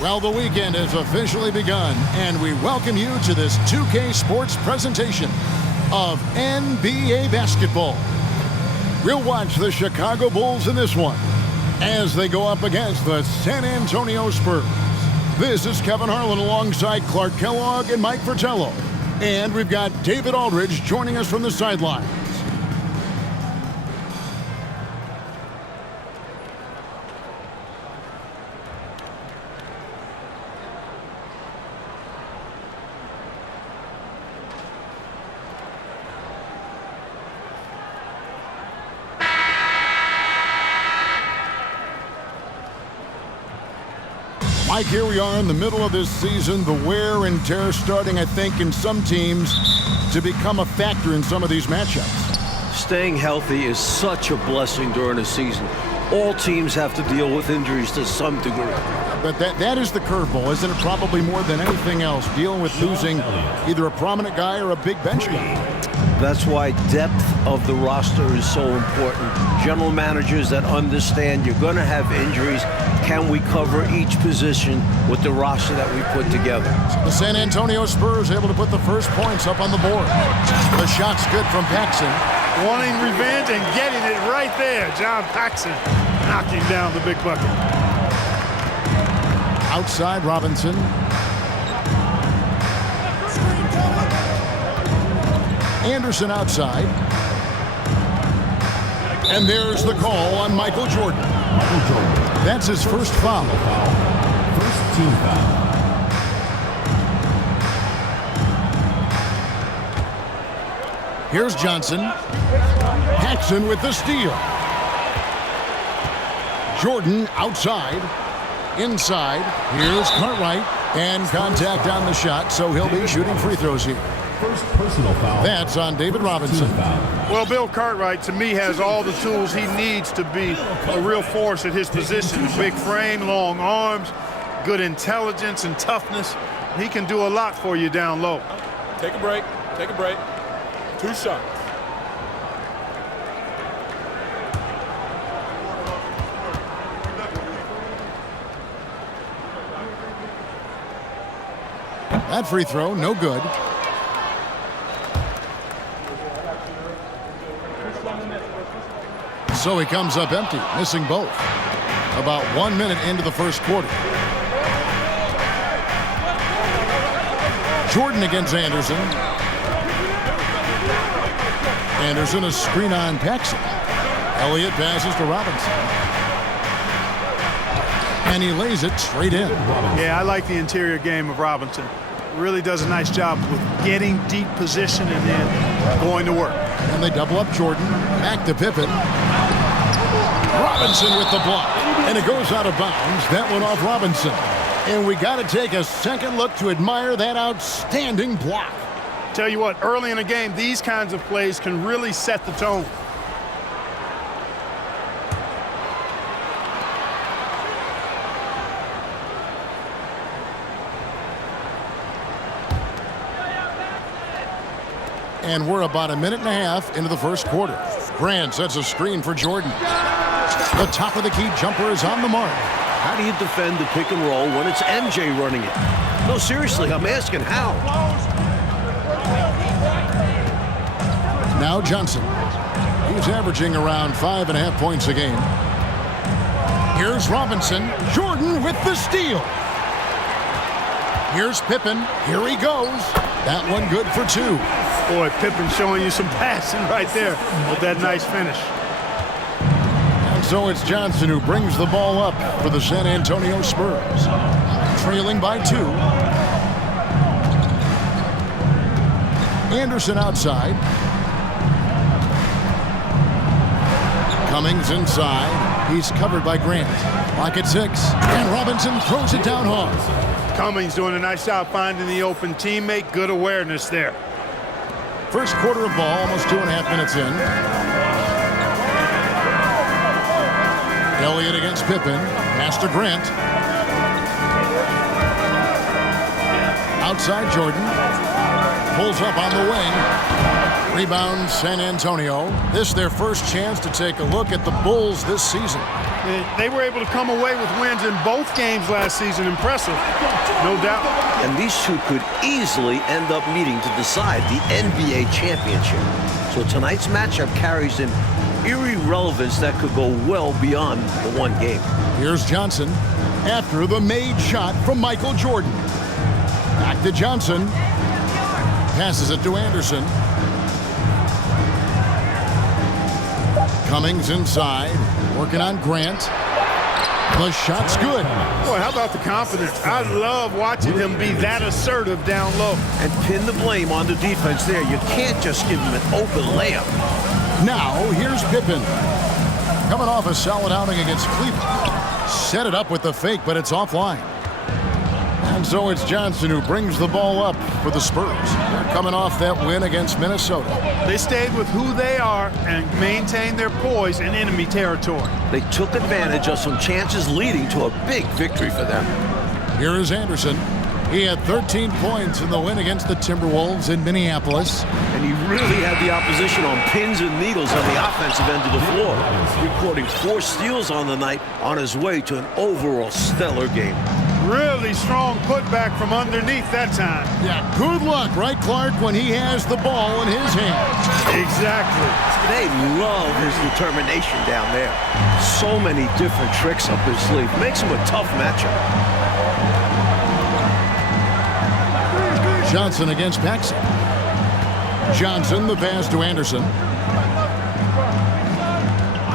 Well, the weekend has officially begun, and we welcome you to this 2K Sports presentation of NBA basketball. We'll watch the Chicago Bulls in this one as they go up against the San Antonio Spurs. This is Kevin Harlan alongside Clark Kellogg and Mike Fratello. And we've got David Aldridge joining us from the sidelines. Mike, here we are in the middle of this season, the wear and tear starting, I think, in some teams to become a factor in some of these matchups. Staying healthy is such a blessing during a season. All teams have to deal with injuries to some degree. But that is the curveball, isn't it? Probably more than anything else, dealing with losing either a prominent guy or a big bench guy. That's why depth of the roster is so important. General managers that understand you're going to have injuries. Can we cover each position with the roster that we put together? The San Antonio Spurs able to put the first points up on the board. The shot's good from Paxson. Wanting revenge and getting it right there. John Paxson knocking down the big bucket. Outside Robinson. Anderson outside. And there's the call on Michael Jordan. That's his first foul. First team foul. Here's Johnson. Paxson with the steal. Jordan outside. Inside. Here's Cartwright. And contact on the shot, so he'll be shooting free throws here. First personal foul. That's on David Robinson. Well, Bill Cartwright, to me, has all the tools he needs to be a real force at his position. Big frame, long arms, good intelligence and toughness. He can do a lot for you down low. Take a break. Take a break. 2 shots. That free throw, no good. So he comes up empty, missing both. About 1 minute into the first quarter. Jordan against Anderson. Anderson, a screen on Paxson. Elliott passes to Robinson. And he lays it straight in. Yeah, I like the interior game of Robinson. Really does a nice job with getting deep position and then going to work. And they double up Jordan. Back to Pippen. Robinson with the block. And it goes out of bounds. That one off Robinson. And we got to take a second look to admire that outstanding block. Tell you what, early in a game, these kinds of plays can really set the tone. And we're about a minute and a half into the first quarter. Grant sets a screen for Jordan. The top of the key jumper is on the mark. How do you defend the pick and roll when it's MJ running it? No, seriously, I'm asking how. Now Johnson. He's averaging around 5.5 points a game. Here's Robinson. Jordan with the steal. Here's Pippen. Here he goes. That one good for 2. Boy, Pippen showing you some passing right there with that nice finish. And so it's Johnson who brings the ball up for the San Antonio Spurs. Trailing by 2. Anderson outside. Cummings inside. He's covered by Grant. Lock at 6. And Robinson throws it down hard. Cummings doing a nice job finding the open teammate. Good awareness there. First quarter of ball, almost 2.5 minutes in. Elliott against Pippen. Pass to Grant. Outside Jordan. Pulls up on the wing. Rebound San Antonio. This their first chance to take a look at the Bulls this season. And they were able to come away with wins in both games last season. Impressive, no doubt. And these two could easily end up meeting to decide the NBA championship. So tonight's matchup carries an eerie relevance that could go well beyond the one game. Here's Johnson after the made shot from Michael Jordan. Back to Johnson. Passes it to Anderson. Cummings inside, working on Grant. The shot's good. Boy, how about the confidence? I love watching him be that assertive down low. And pin the blame on the defense there. You can't just give him an open layup. Now, here's Pippen. Coming off a solid outing against Cleveland. Set it up with the fake, but it's offline. And so it's Johnson who brings the ball up for the Spurs. They're coming off that win against Minnesota. They stayed with who they are and maintained their poise in enemy territory. They took advantage of some chances leading to a big victory for them. Here is Anderson. He had 13 points in the win against the Timberwolves in Minneapolis. And he really had the opposition on pins and needles on the offensive end of the floor, recording 4 steals on the night on his way to an overall stellar game. Really strong putback from underneath that time. Yeah, good luck, right, Clark, when he has the ball in his hands. Exactly. They love his determination down there. So many different tricks up his sleeve. Makes him a tough matchup. Johnson against Paxson. Johnson, the pass to Anderson.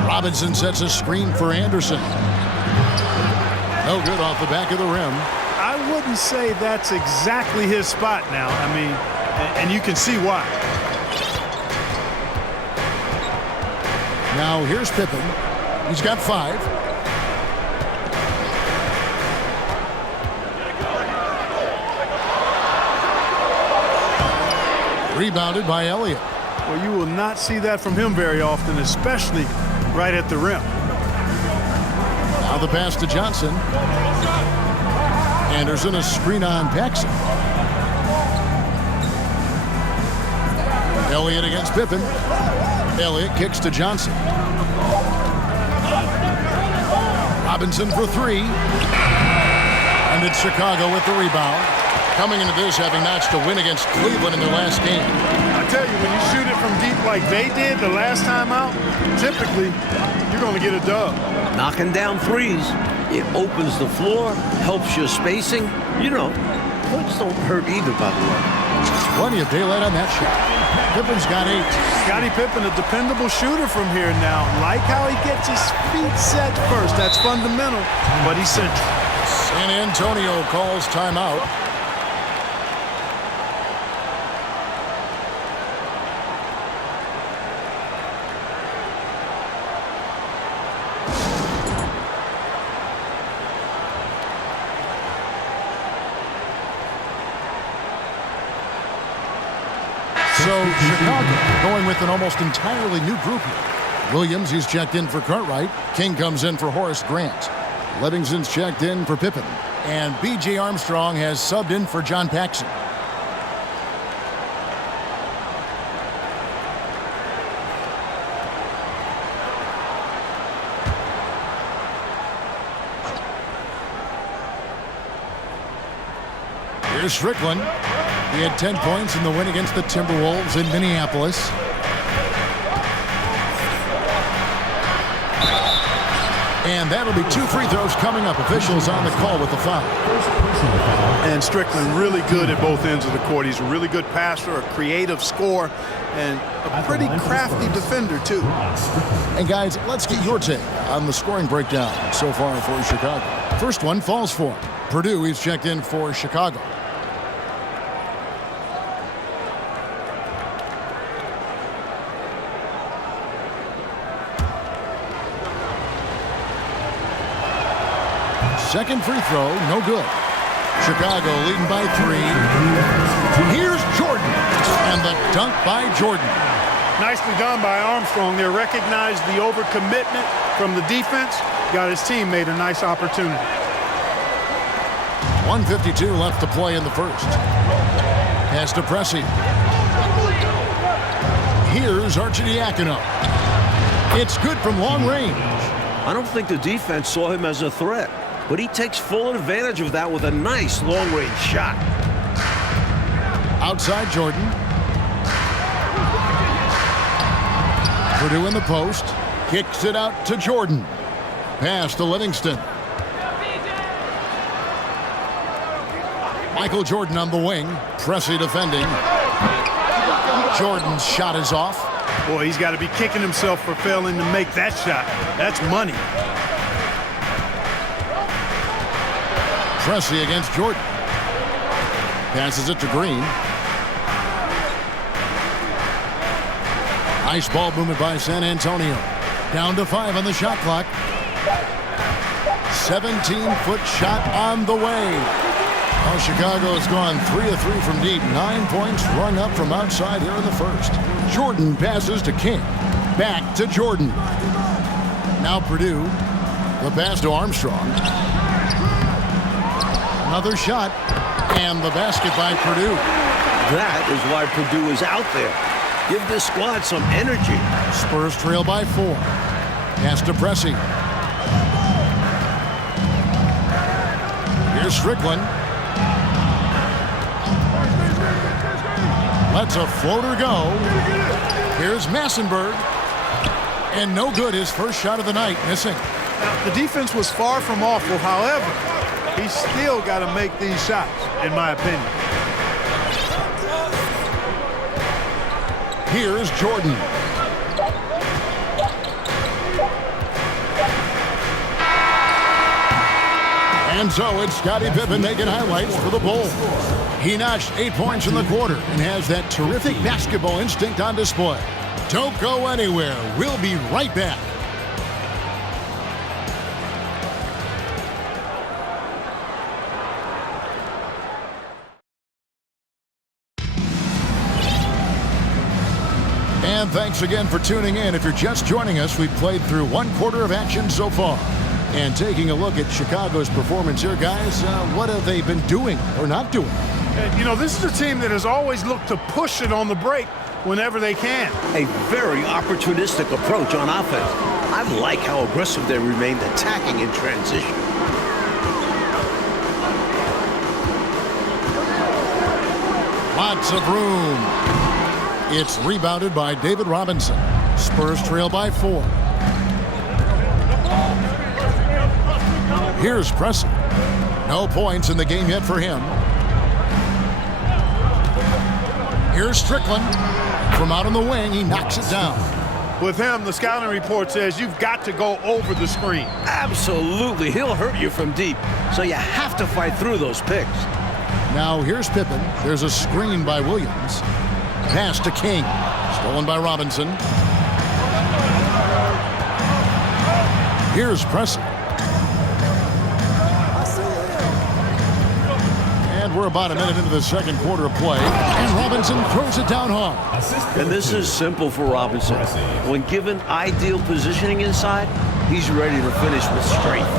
Robinson sets a screen for Anderson. No good off the back of the rim. I wouldn't say that's exactly his spot now. I mean, and you can see why. Now here's Pippen. He's got 5. Rebounded by Elliott. Well, you will not see that from him very often, especially right at the rim. Now the pass to Johnson. Anderson, a screen on Paxson. Elliott against Pippen. Elliott kicks to Johnson. Robinson for 3. And it's Chicago with the rebound. Coming into this, having notched a win against Cleveland in their last game. I tell you, when you shoot it from deep like they did the last time out, typically you're going to get a dub. Knocking down threes. It opens the floor, helps your spacing. You know, points don't hurt either, by the way. Plenty of daylight on that shot. Pippen's got 8. Scottie Pippen, a dependable shooter from here now. Like how he gets his feet set first. That's fundamental, but he's central. San Antonio calls timeout. So Chicago going with an almost entirely new group here. Williams, he's checked in for Cartwright. King comes in for Horace Grant. Livingston's checked in for Pippen. And B.J. Armstrong has subbed in for John Paxson. Here's Strickland. He had 10 points in the win against the Timberwolves in Minneapolis. And that'll be 2 free throws coming up. Officials on the call with the foul. And Strickland really good at both ends of the court. He's a really good passer, a creative scorer, and a pretty crafty defender, too. And guys, let's get your take on the scoring breakdown so far for Chicago. First one falls for him. Purdue, he's checked in for Chicago. Second free throw, no good. Chicago leading by 3. Here's Jordan. And the dunk by Jordan. Nicely done by Armstrong there. Recognized the overcommitment from the defense. Got his teammate a nice opportunity. 1:52 left to play in the first. Pass to Pressey. Here's Arcidiacono. It's good from long range. I don't think the defense saw him as a threat, but he takes full advantage of that with a nice long-range shot. Outside Jordan. Purdue in the post. Kicks it out to Jordan. Pass to Livingston. Michael Jordan on the wing. Pressey defending. Jordan's shot is off. Boy, he's got to be kicking himself for failing to make that shot. That's money. Pressey against Jordan. Passes it to Green. Nice ball movement by San Antonio. Down to 5 on the shot clock. 17-foot shot on the way. Well, Chicago has gone 3 of 3 from deep. 9 points rung up from outside here in the first. Jordan passes to King. Back to Jordan. Now Purdue. The pass to Armstrong. Another shot. And the basket by Purdue. That is why Purdue is out there. Give this squad some energy. Spurs trail by 4. Pass to Pressey. Here's Strickland. Lets a floater go. Here's Massenberg. And no good, his first shot of the night, missing. Now, the defense was far from awful. However, he's still got to make these shots, in my opinion. Here's Jordan. And so it's Scottie Pippen making highlights for the Bulls. He notched 8 points in the quarter and has that terrific basketball instinct on display. Don't go anywhere. We'll be right back. And thanks again for tuning in. If you're just joining us, we've played through 1 quarter of action so far. And taking a look at Chicago's performance here, guys, what have they been doing or not doing? You know, this is a team that has always looked to push it on the break whenever they can. A very opportunistic approach on offense. I like how aggressive they remained attacking in transition. Lots of room. It's rebounded by David Robinson. Spurs trail by 4. Here's Pressey. No points in the game yet for him. Here's Strickland. From out on the wing, he knocks it down. With him, the scouting report says you've got to go over the screen. Absolutely. He'll hurt you from deep, so you have to fight through those picks. Now here's Pippen. There's a screen by Williams. Pass to King. Stolen by Robinson. Here's Pressey. And we're about a minute into the second quarter of play. And Robinson throws it down hard. And this is simple for Robinson. When given ideal positioning inside, he's ready to finish with strength.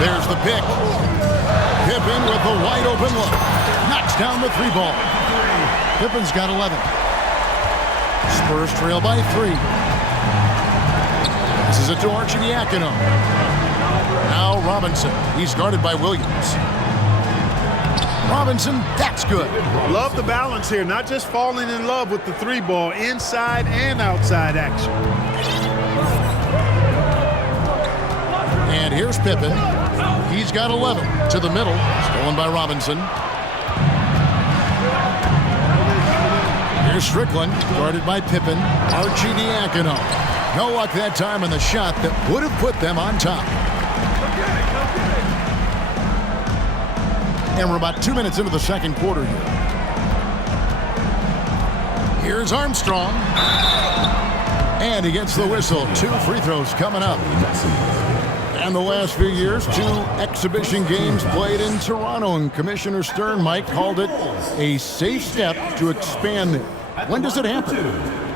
There's the pick. Pippen with the wide open look. Knocks down the 3 ball. Pippen's got 11. Spurs trail by 3. This is it to Arcidiacono. Now Robinson. He's guarded by Williams. Robinson, that's good. Love the balance here. Not just falling in love with the 3 ball, inside and outside action. And here's Pippen. He's got 11 to the middle. Stolen by Robinson. Here's Strickland, guarded by Pippen. Arcidiacono. No luck that time on the shot that would have put them on top. And we're about 2 minutes into the second quarter here. Here's Armstrong. And he gets the whistle. 2 free throws coming up. And the last few years, 2 exhibition games played in Toronto, and Commissioner Stern, Mike, called it a safe step to expand it. When does it happen?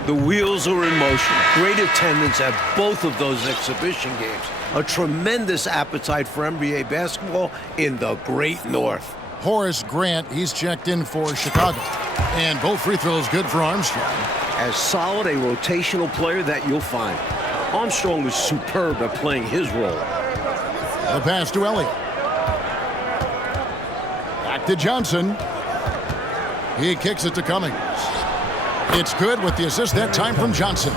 The wheels are in motion. Great attendance at both of those exhibition games. A tremendous appetite for NBA basketball in the Great North. Horace Grant, he's checked in for Chicago. And both free throws good for Armstrong. As solid a rotational player that you'll find. Armstrong was superb at playing his role. The pass to Elliott. Back to Johnson. He kicks it to Cummings. It's good with the assist that time from Johnson.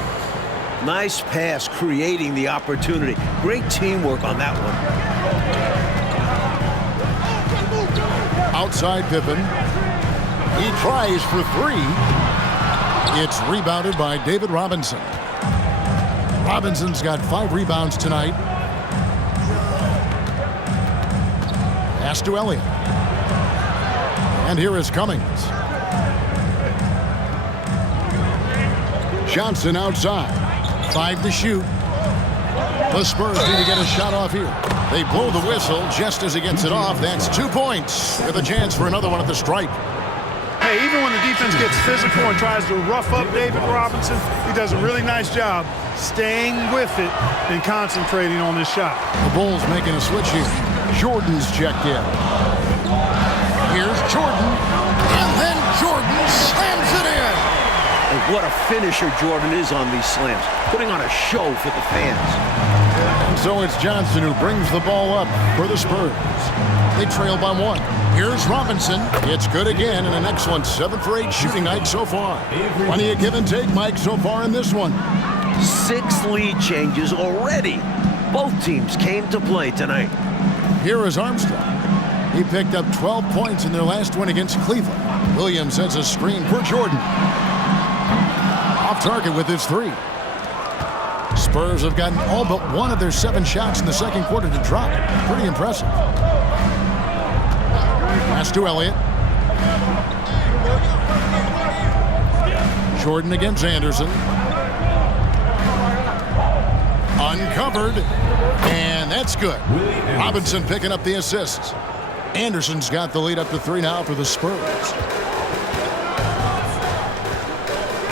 Nice pass, creating the opportunity. Great teamwork on that one. Outside Pippen. He tries for three. It's rebounded by David Robinson. Robinson's got 5 rebounds tonight. Pass to Elliott. And here is Cummings. Johnson outside. 5 to shoot. The Spurs need to get a shot off here. They blow the whistle just as he gets it off. That's 2 points with a chance for another one at the stripe. Hey, even when the defense gets physical and tries to rough up David Robinson, he does a really nice job staying with it and concentrating on this shot. The Bulls making a switch here. Jordan's checked in. Here's Jordan. And then Jordan slams it in. And what a finisher Jordan is on these slams. Putting on a show for the fans. And so it's Johnson who brings the ball up for the Spurs. They trail by 1. Here's Robinson. It's good again, and an excellent 7 for 8 shooting night so far. Plenty of give and take, Mike, so far in this one. 6 lead changes already. Both teams came to play tonight. Here is Armstrong. He picked up 12 points in their last win against Cleveland. Williams sends a screen for Jordan. Off target with his 3. Spurs have gotten all but 1 of their 7 shots in the second quarter to drop. Pretty impressive. Pass to Elliott. Jordan against Anderson. Uncovered. And that's good. Robinson picking up the assists. Anderson's got the lead up to 3 now for the Spurs.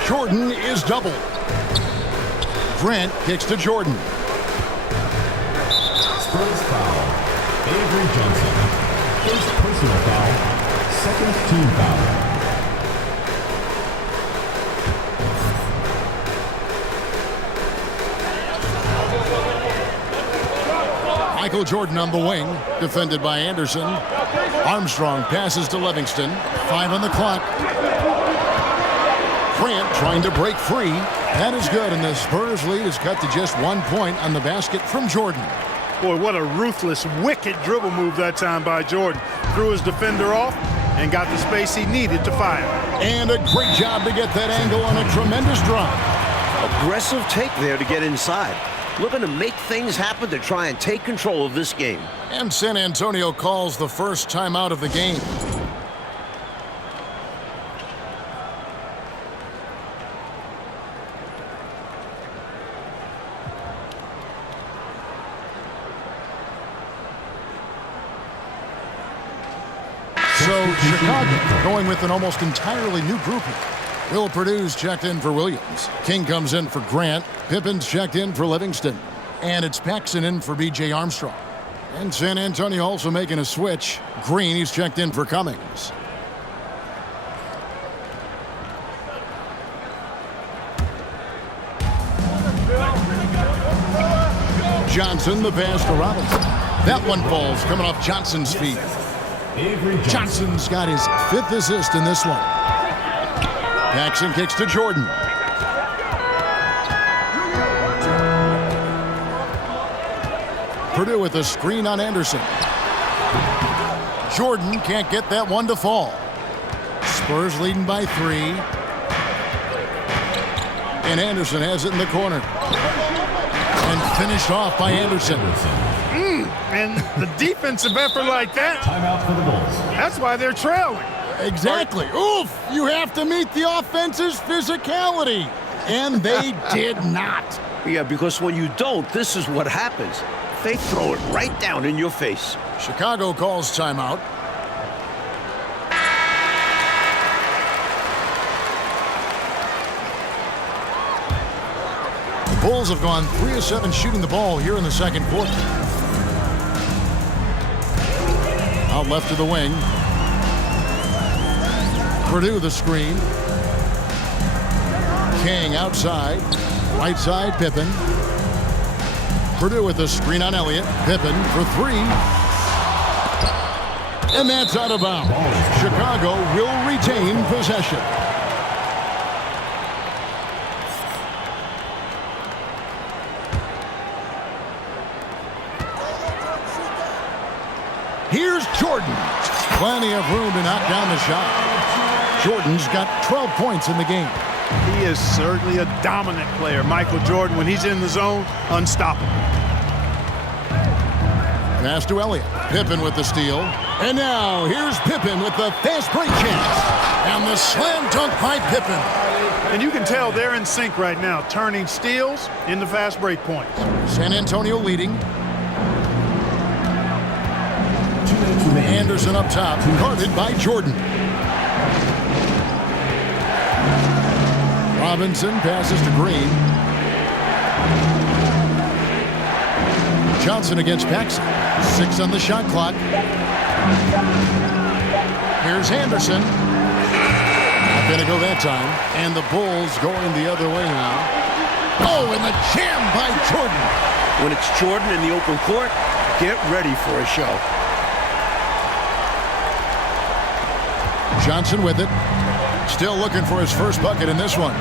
Jordan is doubled. Grant kicks to Jordan. Spurs foul. Avery Johnson. First personal foul. Second team foul. Michael Jordan on the wing, defended by Anderson. Armstrong passes to Livingston. 5 on the clock. Grant trying to break free. That is good, and the Spurs lead is cut to just 1 point on the basket from Jordan. Boy, what a ruthless, wicked dribble move that time by Jordan. Threw his defender off and got the space he needed to fire. And a great job to get that angle on a tremendous drive. Aggressive take there to get inside. Looking to make things happen to try and take control of this game. And San Antonio calls the first timeout of the game. So Chicago going with an almost entirely new grouping. Will Purdue's checked in for Williams. King comes in for Grant. Pippen's checked in for Livingston. And it's Paxson in for B.J. Armstrong. And San Antonio also making a switch. Green, he's checked in for Cummings. Johnson, the pass to Robinson. That one falls coming off Johnson's feet. Johnson's got his 5th assist in this one. Paxson kicks to Jordan. Purdue with a screen on Anderson. Jordan can't get that one to fall. Spurs leading by 3. And Anderson has it in the corner. And finished off by Anderson. And the defensive effort like that, Timeout for the Bulls. that's why they're trailing. Exactly. Oof! You have to meet the offense's physicality. And they did not. Yeah, because when you don't, this is what happens. They throw it right down in your face. Chicago calls timeout. The Bulls have gone 3 of 7 shooting the ball here in the second quarter. Out left to the wing. Purdue the screen. King outside. Right side, Pippen. Purdue with the screen on Elliott. Pippen for three. And that's out of bounds. Chicago will retain possession. Here's Jordan. Plenty of room to knock down the shot. Jordan's got 12 points in the game. He is certainly a dominant player. Michael Jordan, when he's in the zone, unstoppable. Pass to Elliott. Pippen with the steal. And now here's Pippen with the fast break chance. And the slam dunk by Pippen. And you can tell they're in sync right now, turning steals into fast break points. San Antonio leading. Anderson up top, guarded by Jordan. Robinson passes to Green. Johnson against Paxson. 6 on the shot clock. Here's Anderson. Not going to go that time. And the Bulls going the other way now. Oh, and the jam by Jordan. When it's Jordan in the open court, get ready for a show. Johnson with it. Still looking for his first bucket in this one.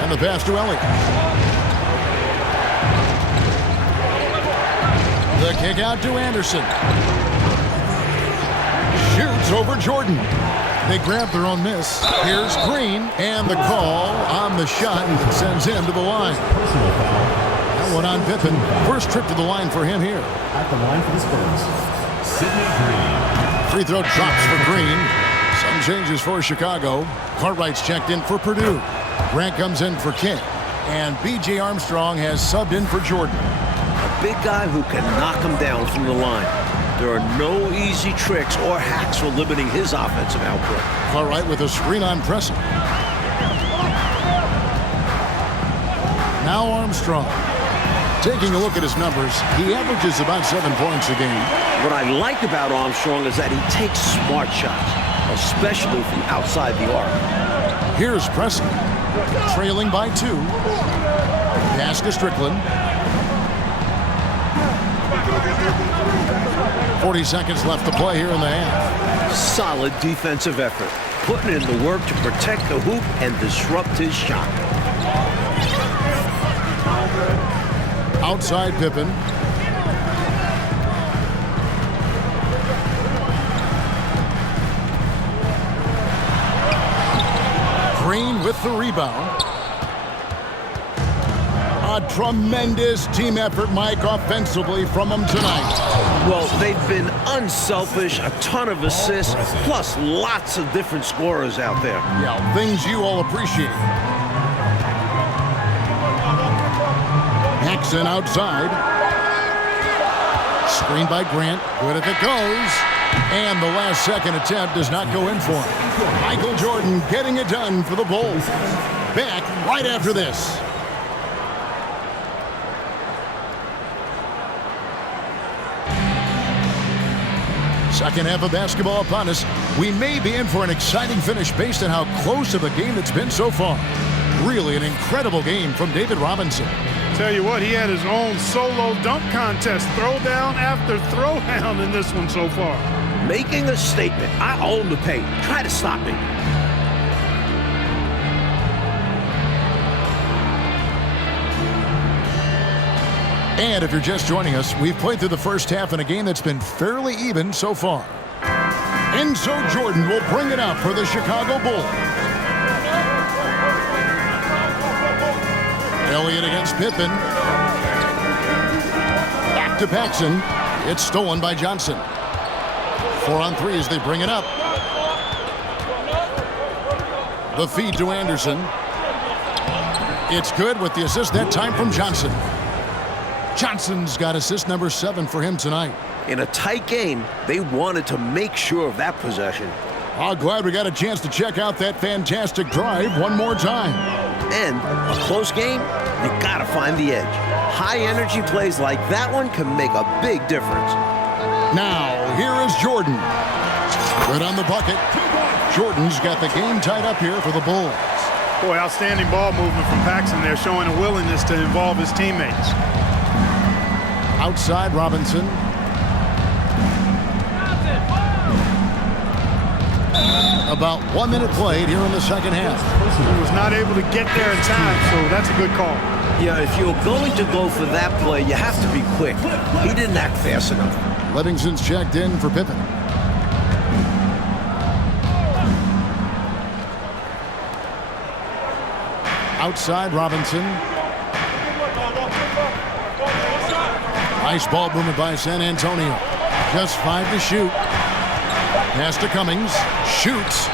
And the pass to Elliott. The kick out to Anderson. Shoots over Jordan. They grab their own miss. Here's Green. And the call on the shot that sends him to the line. That one on Pippen. First trip to the line for him here. At the line for the Spurs, Sidney Green. Free throw drops for Green. Some changes for Chicago. Cartwright's checked in for Purdue. Grant comes in for King. And B.J. Armstrong has subbed in for Jordan. A big guy who can knock him down from the line. There are no easy tricks or hacks for limiting his offensive output. Cartwright with a screen on pressing. Now Armstrong. Taking a look at his numbers, he averages about 7 points a game. What I like about Armstrong is that he takes smart shots, especially from outside the arc. Here's Preston, trailing by 2. Pass to Strickland. 40 seconds left to play here in the half. Solid defensive effort, putting in the work to protect the hoop and disrupt his shot. Outside Pippen. Green with the rebound. A tremendous team effort, Mike, offensively from them tonight. Well, they've been unselfish, a ton of assists, plus lots of different scorers out there. Yeah, things you all appreciate. Paxson outside. Screened by Grant. Good if it goes. And the last second attempt does not go in for him. Michael Jordan getting it done for the Bulls. Back right after this. Second half of basketball upon us. We may be in for an exciting finish based on how close of a game it's been so far. Really an incredible game from David Robinson. Tell you what, he had his own solo dunk contest, throwdown after throwdown in this one so far. Making a statement. I own the paint. Try to stop me. And if you're just joining us, we've played through the first half in a game that's been fairly even so far. And so Jordan will bring it out for the Chicago Bulls. Elliott against Pippen. Back to Paxson. It's stolen by Johnson. 4 on 3 as they bring it up. The feed to Anderson. It's good with the assist that time from Johnson. Johnson's got assist number 7 for him tonight. In a tight game, they wanted to make sure of that possession. Oh, glad we got a chance to check out that fantastic drive one more time. And a close game, you gotta find the edge. High energy plays like that one can make a big difference. Now, here is Jordan. Good on the bucket. Jordan's got the game tied up here for the Bulls. Boy, outstanding ball movement from Paxson there, showing a willingness to involve his teammates. Outside Robinson. About 1 minute played here in the second half. He was not able to get there in time, so that's a good call. Yeah, if you're going to go for that play, you have to be quick. He didn't act fast enough. Livingston's checked in for Pippen. Outside Robinson. Nice ball movement by San Antonio. Just 5 to shoot. Pass to Cummings. Shoots.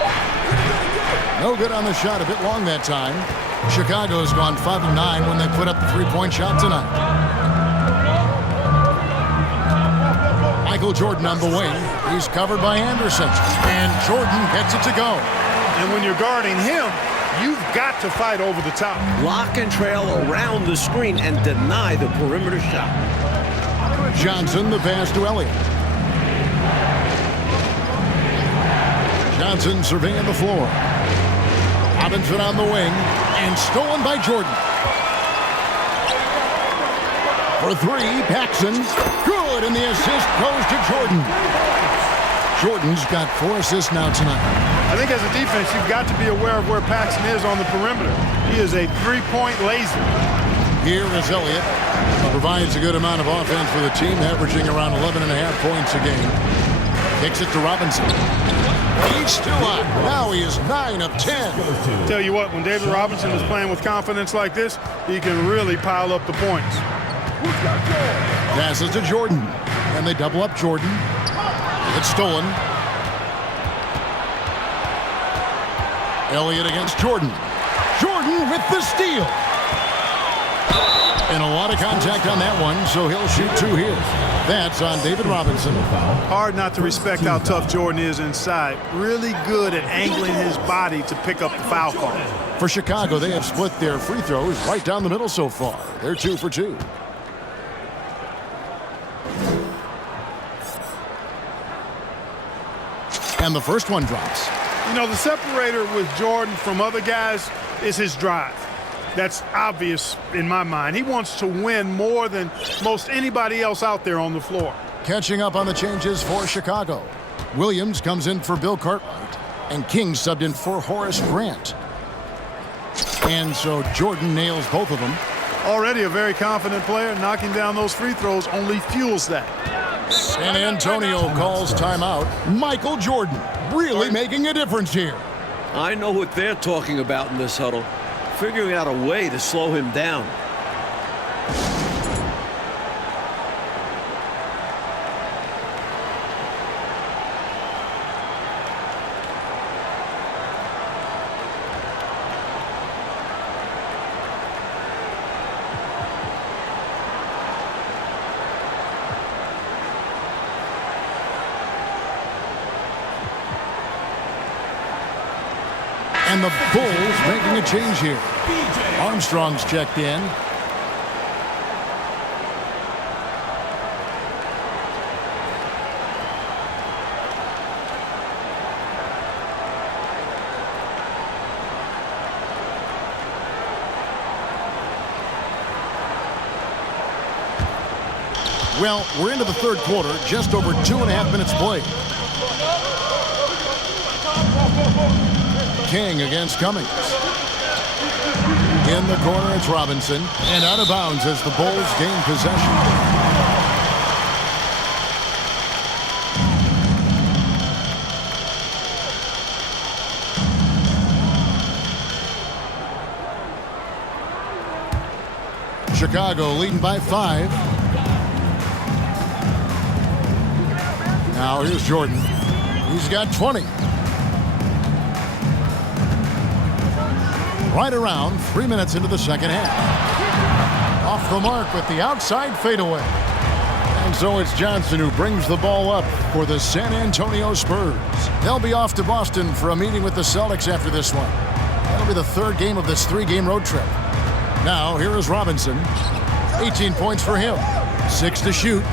No good on the shot. A bit long that time. Chicago's gone 5 of 9 when they put up the three-point shot tonight. Michael Jordan on the wing. He's covered by Anderson. And Jordan gets it to go. And when you're guarding him, you've got to fight over the top. Lock and trail around the screen and deny the perimeter shot. Johnson, the pass to Elliott. Johnson surveying the floor. Robinson on the wing. And stolen by Jordan. For 3, Paxson. Good, and the assist goes to Jordan. Jordan's got 4 assists now tonight. I think as a defense, you've got to be aware of where Paxson is on the perimeter. He is a three-point laser. Here is Elliott. Provides a good amount of offense for the team, averaging around 11.5 points a game. Kicks it to Robinson. He's still on. Now he is 9 of 10. Tell you what, when David Robinson is playing with confidence like this, he can really pile up the points. Passes to Jordan. And they double up Jordan. It's stolen. Elliott against Jordan. Jordan with the steal. And a lot of contact on that one, so he'll shoot 2 here. That's on David Robinson. Hard not to respect how tough Jordan is inside. Really good at angling his body to pick up the foul call. For Chicago, they have split their free throws right down the middle so far. They're 2 for 2. And the first one drops. You know, the separator with Jordan from other guys is his drive. That's obvious in my mind. He wants to win more than most anybody else out there on the floor. Catching up on the changes for Chicago. Williams comes in for Bill Cartwright. And King subbed in for Horace Grant. And so Jordan nails both of them. Already a very confident player. Knocking down those free throws only fuels that. San Antonio calls timeout. Michael Jordan really making a difference here. I know what they're talking about in this huddle. Figuring out a way to slow him down. And the Bulls making a change here. Armstrong's checked in. Well, we're into the third quarter, just over 2.5 minutes played. King against Cummings. In the corner, it's Robinson. And out of bounds as the Bulls gain possession. Chicago leading by 5. Now here's Jordan. He's got 20. Right around 3 minutes into the second half. Off the mark with the outside fadeaway. And so it's Johnson who brings the ball up for the San Antonio Spurs. They'll be off to Boston for a meeting with the Celtics after this one. That'll be the third game of this 3-game road trip. Now here is Robinson. 18 points for him. 6 to shoot.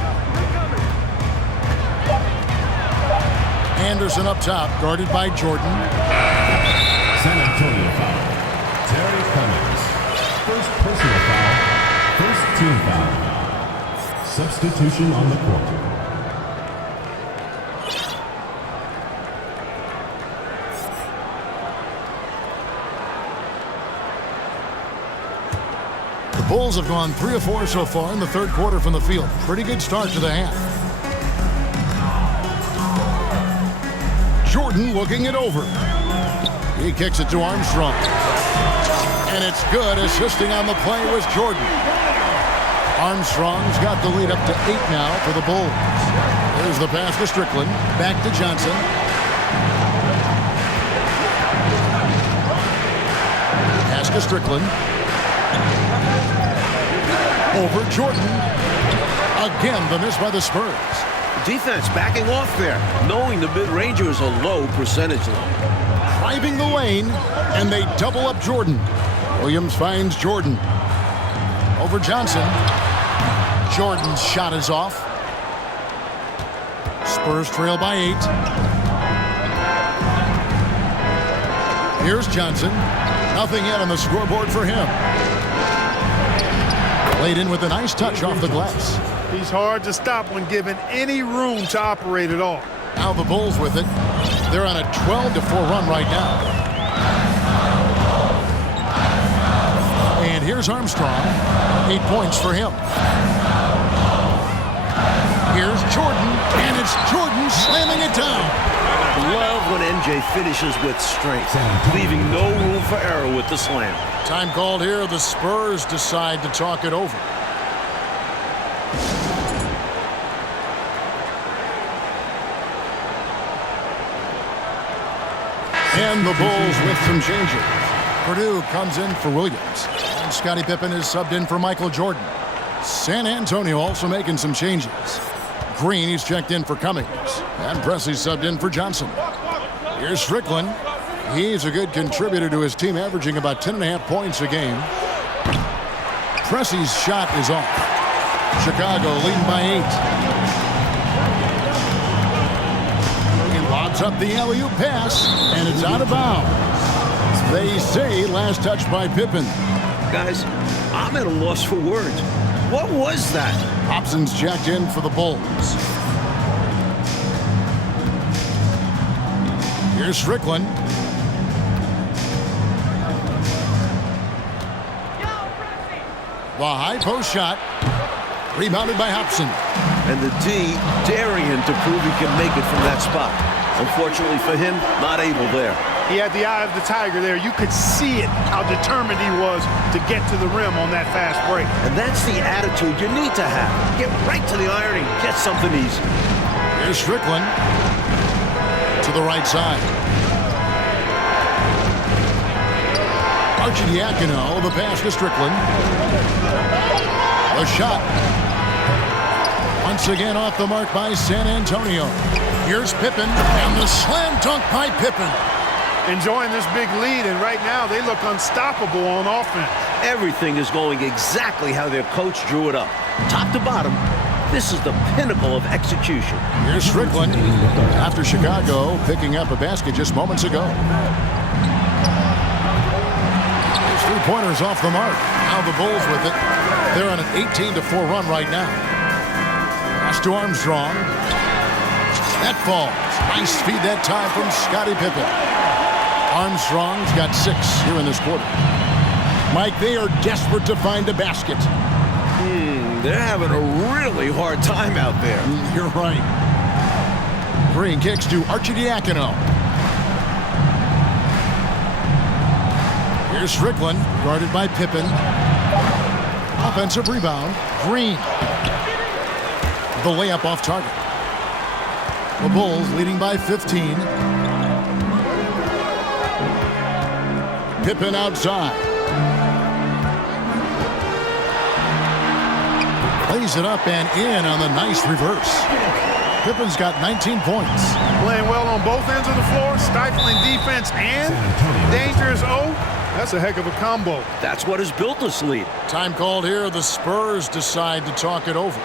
Anderson up top, guarded by Jordan. San Antonio foul. Terry Cummings. First personal foul. First team foul. Substitution on the court. The Bulls have gone 3 of 4 so far in the third quarter from the field. Pretty good start to the half. Jordan looking it over. He kicks it to Armstrong. And it's good. Assisting on the play was Jordan. Armstrong's got the lead up to 8 now for the Bulls. There's the pass to Strickland. Back to Johnson. Pass to Strickland. Over Jordan. Again, the miss by the Spurs. Defense backing off there, knowing the mid-ranger is a low percentage line. Driving the lane, and they double up Jordan. Williams finds Jordan. Over Johnson. Jordan's shot is off. Spurs trail by 8. Here's Johnson. Nothing yet on the scoreboard for him. Laid in with a nice touch off the glass. He's hard to stop when given any room to operate at all. Now the Bulls with it. They're on a 12-4 run right now. And here's Armstrong. 8 points for him. Here's Jordan, and it's Jordan slamming it down. Love when MJ finishes with strength, leaving no room for error with the slam. Time called here. The Spurs decide to talk it over. And the Bulls with some changes. Purdue comes in for Williams. And Scottie Pippen is subbed in for Michael Jordan. San Antonio also making some changes. Green, he's checked in for Cummings. And Presley subbed in for Johnson. Here's Strickland. He's a good contributor to his team, averaging about 10.5 points a game. Presley's shot is off. Chicago leading by 8. He lobs up the alley-oop pass, and it's out of bounds. They say last touch by Pippen. Guys, I'm at a loss for words. What was that? Hobson's checked in for the Bulls. Here's Strickland. The high post shot. Rebounded by Hobson. And the D daring him to prove he can make it from that spot. Unfortunately for him, not able there. He had the eye of the tiger there. You could see it, how determined he was to get to the rim on that fast break. And that's the attitude you need to have. Get right to the iron and get something easy. Here's Strickland. To the right side. Arcidiacono, the pass to Strickland. The shot. Once again off the mark by San Antonio. Here's Pippen, and the slam dunk by Pippen. Enjoying this big lead, and right now they look unstoppable on offense. Everything is going exactly how their coach drew it up. Top to bottom, this is the pinnacle of execution. Here's Strickland after Chicago picking up a basket just moments ago. His three-pointers off the mark. Now the Bulls with it. They're on an 18-4 run right now. Pass to Armstrong. That falls. Nice feed that time from Scottie Pippen. Armstrong's got 6 here in this quarter. Mike, they are desperate to find a basket. They're having a really hard time out there. You're right. Green kicks to Arcidiacono. Here's Strickland, guarded by Pippen. Offensive rebound. Green. The layup off target. The Bulls leading by 15. Pippen outside. Plays it up and in on the nice reverse. Pippen's got 19 points. Playing well on both ends of the floor, stifling defense and dangerous O. That's a heck of a combo. That's what has built this lead. Time called here. The Spurs decide to talk it over.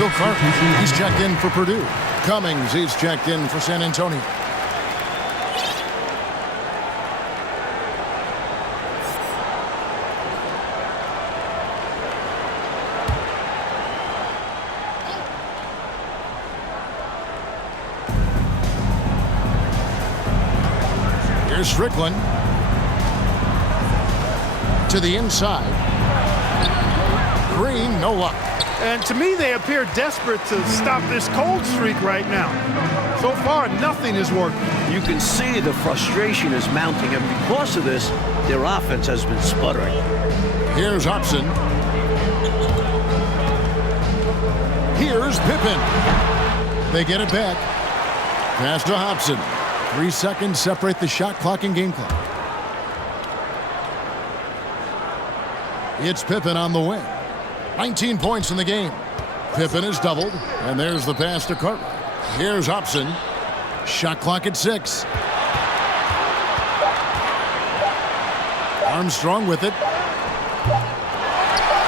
Bill Carter, he's checked in for Purdue. Cummings, he's checked in for San Antonio. Here's Strickland. To the inside. Green, no luck. And to me, they appear desperate to stop this cold streak right now. So far, nothing is working. You can see the frustration is mounting, and because of this, their offense has been sputtering. Here's Hobson. Here's Pippen. They get it back. Pass to Hobson. 3 seconds separate the shot clock and game clock. It's Pippen on the wing. 19 points in the game. Pippen is doubled, and there's the pass to Cartwright. Here's Hobson. Shot clock at 6. Armstrong with it.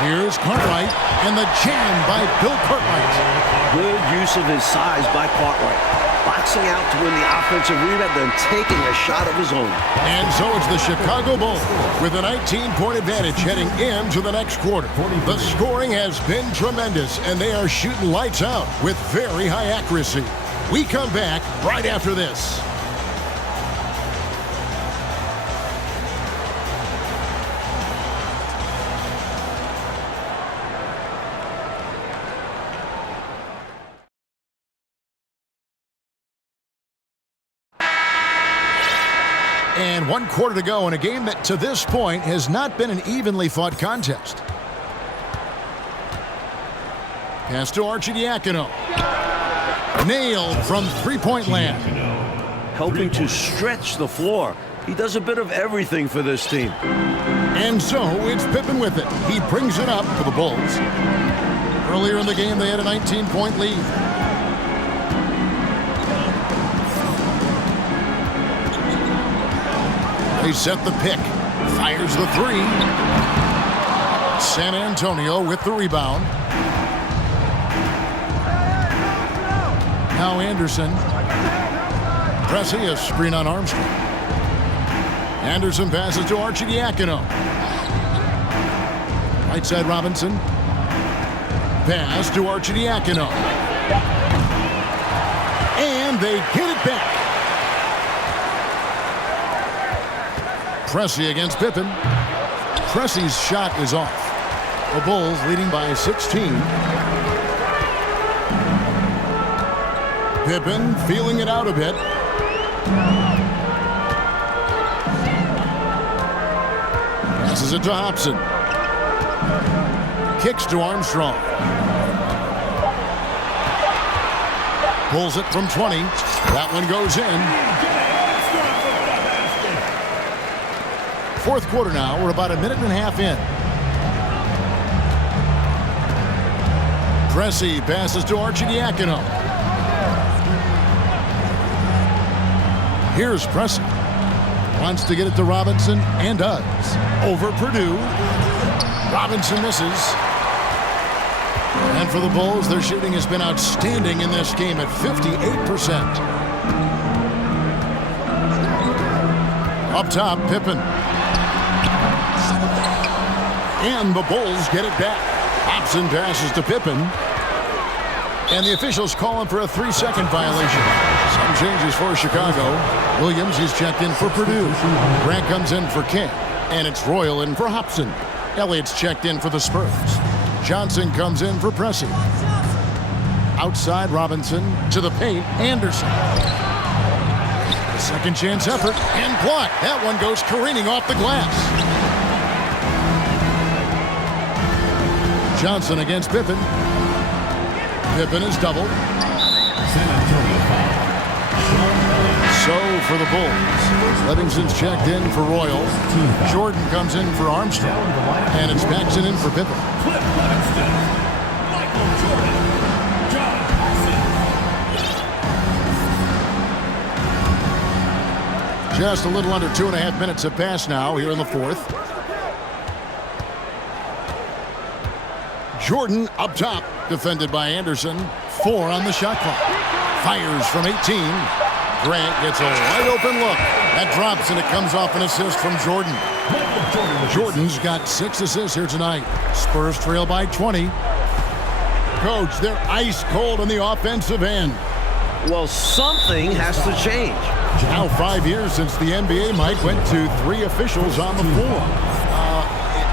Here's Cartwright, and the jam by Bill Cartwright. Good use of his size by Cartwright. Boxing out to win the offensive rebound, then taking a shot of his own. And so it's the Chicago Bulls with a 19-point advantage heading into the next quarter. The scoring has been tremendous, and they are shooting lights out with very high accuracy. We come back right after this. And 1 quarter to go in a game that to this point has not been an evenly fought contest. Pass to Arcidiacono. Nailed from three-point land. Helping to stretch the floor. He does a bit of everything for this team. And so it's Pippen with it. He brings it up for the Bulls. Earlier in the game, they had a 19-point lead. They set the pick. Fires the 3. San Antonio with the rebound. Now Anderson. Pressing a screen on Armstrong. Anderson passes to Arcidiacono. Right side Robinson. Pass to Arcidiacono. And they get it back. Pressey against Pippen. Pressey's shot is off. The Bulls leading by 16. Pippen feeling it out a bit. Passes it to Hobson. Kicks to Armstrong. Pulls it from 20. That one goes in. Fourth quarter now. We're about a minute and a half in. Pressey passes to Arcidiacono. Here's Pressey. Wants to get it to Robinson and does. Over Purdue. Robinson misses. And for the Bulls, their shooting has been outstanding in this game at 58%. Up top, Pippen. And the Bulls get it back. Hobson passes to Pippen. And the officials calling for a 3-second violation. Some changes for Chicago. Williams, he's checked in for Purdue. Grant comes in for King. And it's Royal in for Hobson. Elliott's checked in for the Spurs. Johnson comes in for Pressey. Outside Robinson to the paint. Anderson. Second chance effort and blocked. That one goes careening off the glass. Johnson against Pippen. Pippen is doubled. San Antonio foul. So for the Bulls, Livingston's checked in for Royal. Jordan comes in for Armstrong. And it's Paxson in for Pippen. Cliff Livingston, Michael Jordan, John Paxson. Just a little under 2.5 minutes have passed now here in the fourth. Jordan up top, defended by Anderson. 4 on the shot clock. Fires from 18. Grant gets a wide open look. That drops, and it comes off an assist from Jordan. Jordan's got 6 assists here tonight. Spurs trail by 20. Coach, they're ice cold on the offensive end. Well, something has to change. Now 5 years since the NBA, Mike, went to 3 officials on the floor.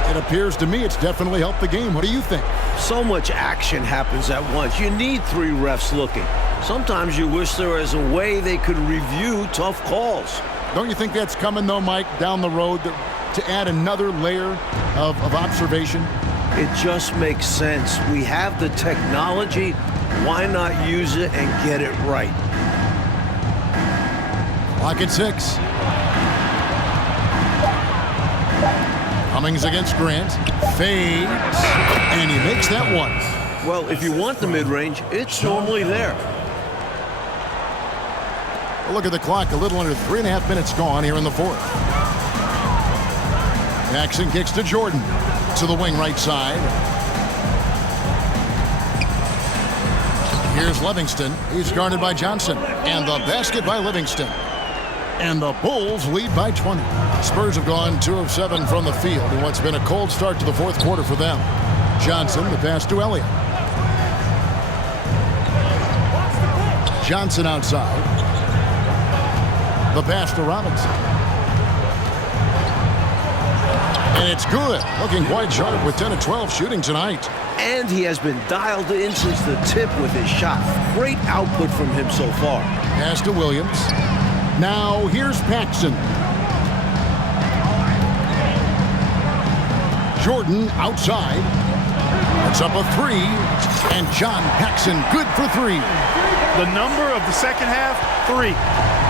It appears to me it's definitely helped the game. What do you think? So much action happens at once. You need 3 refs looking. Sometimes you wish there was a way they could review tough calls. Don't you think that's coming, though, Mike, down the road to add another layer of observation? It just makes sense. We have the technology. Why not use it and get it right? Clock at 6. Cummings against Grant. Fades. And he makes that one. Well, if you want the mid-range, it's normally there. Look at the clock. A little under 3.5 minutes gone here in the 4th. Jackson kicks to Jordan. To the wing right side. Here's Livingston. He's guarded by Johnson. And the basket by Livingston. And the Bulls lead by 20. Spurs have gone 2 of 7 from the field in what's been a cold start to the 4th quarter for them. Johnson, the pass to Elliott. Johnson outside. The pass to Robinson. And it's good. Looking quite sharp with 10 of 12 shooting tonight. And he has been dialed in since the tip with his shot. Great output from him so far. Pass to Williams. Now here's Paxson. Jordan outside. It's up a 3. And John Paxson good for 3. The number of the second half, 3.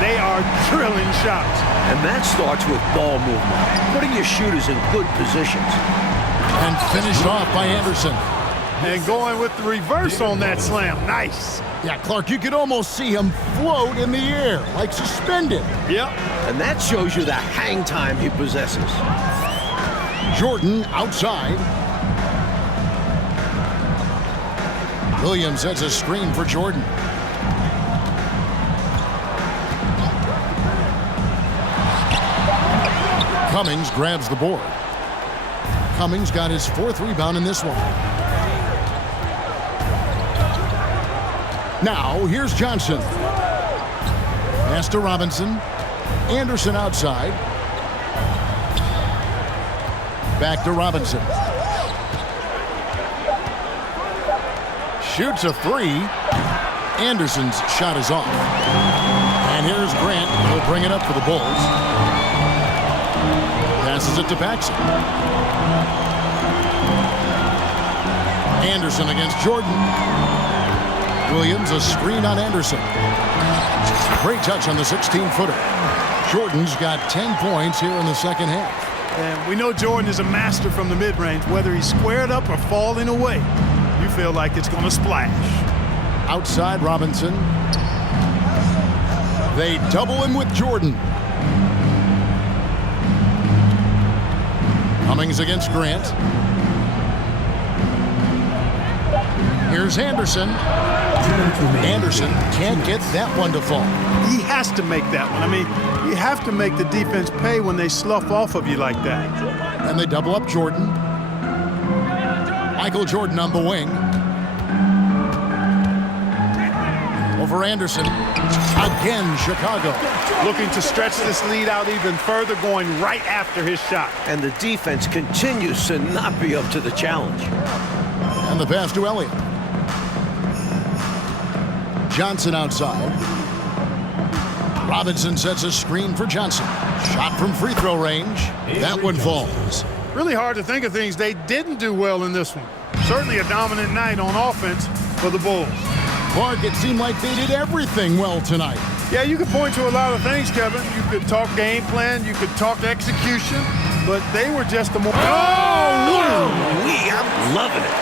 They are drilling shots. And that starts with ball movement, putting your shooters in good positions. And finished off by Anderson. And going with the reverse on that slam. Nice. Yeah, Clark, you could almost see him float in the air, like suspended. Yep. And that shows you the hang time he possesses. Jordan outside. Williams sets a screen for Jordan. Cummings grabs the board. Cummings got his 4th rebound in this one. Now, here's Johnson. Pass to Robinson. Anderson outside. Back to Robinson. Shoots a 3. Anderson's shot is off. And here's Grant. He'll bring it up for the Bulls. Passes it to Paxson. Anderson against Jordan. Williams, a screen on Anderson. Great touch on the 16-footer. Jordan's got 10 points here in the second half. And we know Jordan is a master from the mid-range. Whether he's squared up or falling away, you feel like it's going to splash. Outside Robinson. They double him with Jordan. Cummings against Grant. Here's Anderson. Anderson can't get that one to fall. He has to make that one. I mean, you have to make the defense pay when they slough off of you like that. And they double up Jordan. Michael Jordan on the wing. Over Anderson. Again, Chicago. Looking to stretch this lead out even further, going right after his shot. And the defense continues to not be up to the challenge. And the pass to Elliott. Johnson outside. Robinson sets a screen for Johnson. Shot from free throw range. That one falls. Really hard to think of things they didn't do well in this one. Certainly a dominant night on offense for the Bulls. Clark, it seemed like they did everything well tonight. Yeah, you could point to a lot of things, Kevin. You could talk game plan, you could talk execution, but they were just the more... I'm loving it.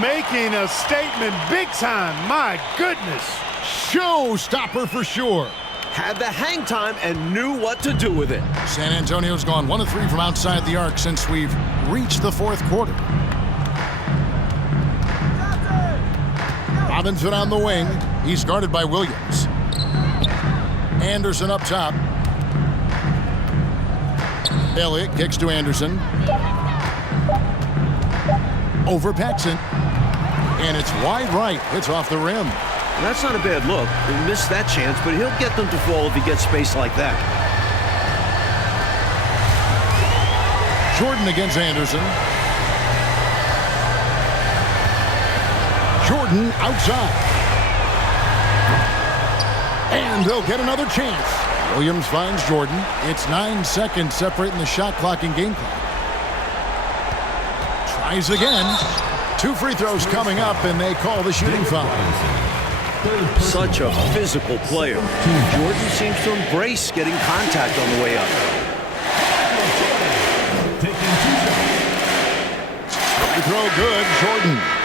Making a statement big time. My goodness. Showstopper for sure. Had the hang time and knew what to do with it. San Antonio's gone 1 of 3 from outside the arc since we've reached the 4th quarter. Robinson on the wing. He's guarded by Williams. Anderson up top. Elliott kicks to Anderson. Over Paxson. And it's wide right. It's off the rim. And that's not a bad look. He missed that chance, but he'll get them to fall if he gets space like that. Jordan against Anderson. Jordan outside. And they'll get another chance. Williams finds Jordan. It's 9 seconds separating the shot clock and game clock. Tries again. 2 free throws coming up, and they call the shooting foul. Such a physical player. Jordan seems to embrace getting contact on the way up. Free throw good, Jordan.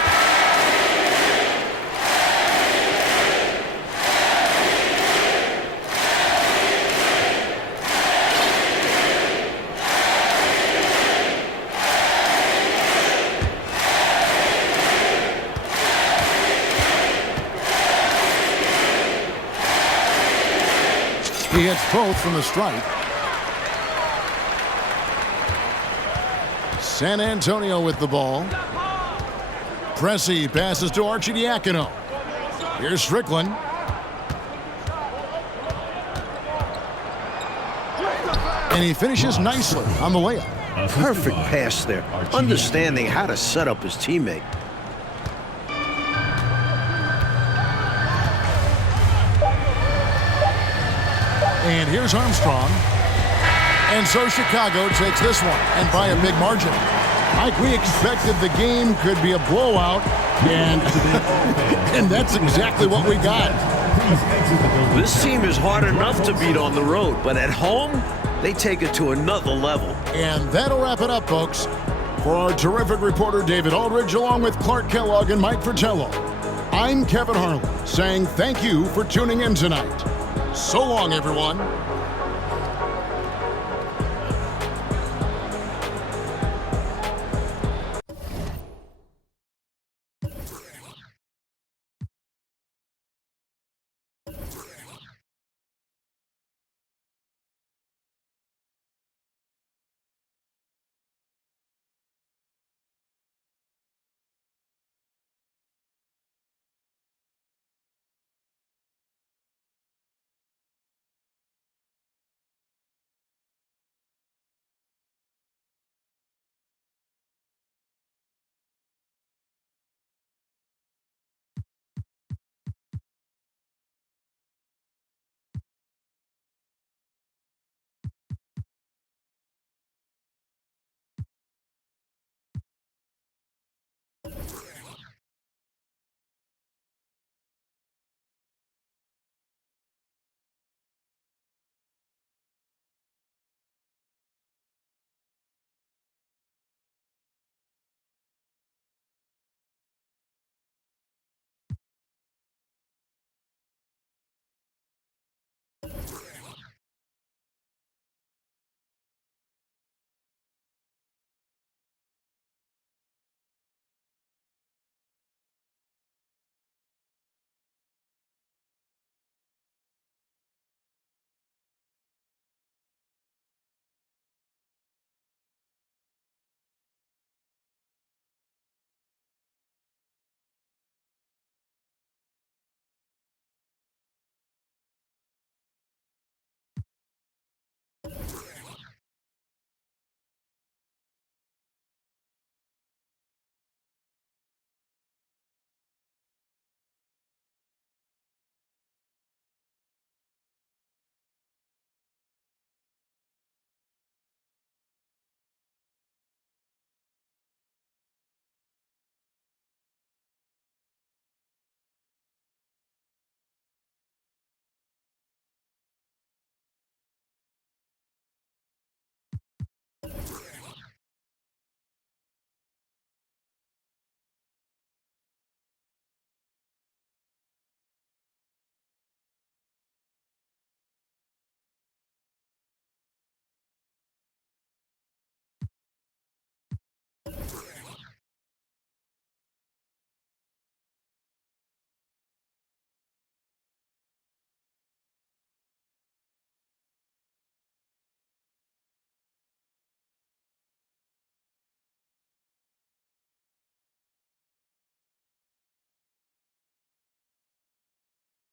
He hits both from the stripe. San Antonio with the ball. Pressey passes to Arcidiacono. Here's Strickland. And he finishes nicely on the layup. Perfect pass there. Understanding how to set up his teammate. And here's Armstrong. And so Chicago takes this one, and by a big margin. Like we expected, the game could be a blowout, and, and that's exactly what we got. This team is hard enough to beat on the road, but at home, they take it to another level. And that'll wrap it up, folks. For our terrific reporter, David Aldridge, along with Clark Kellogg and Mike Fratello, I'm Kevin Harlan, saying thank you for tuning in tonight. So long, everyone.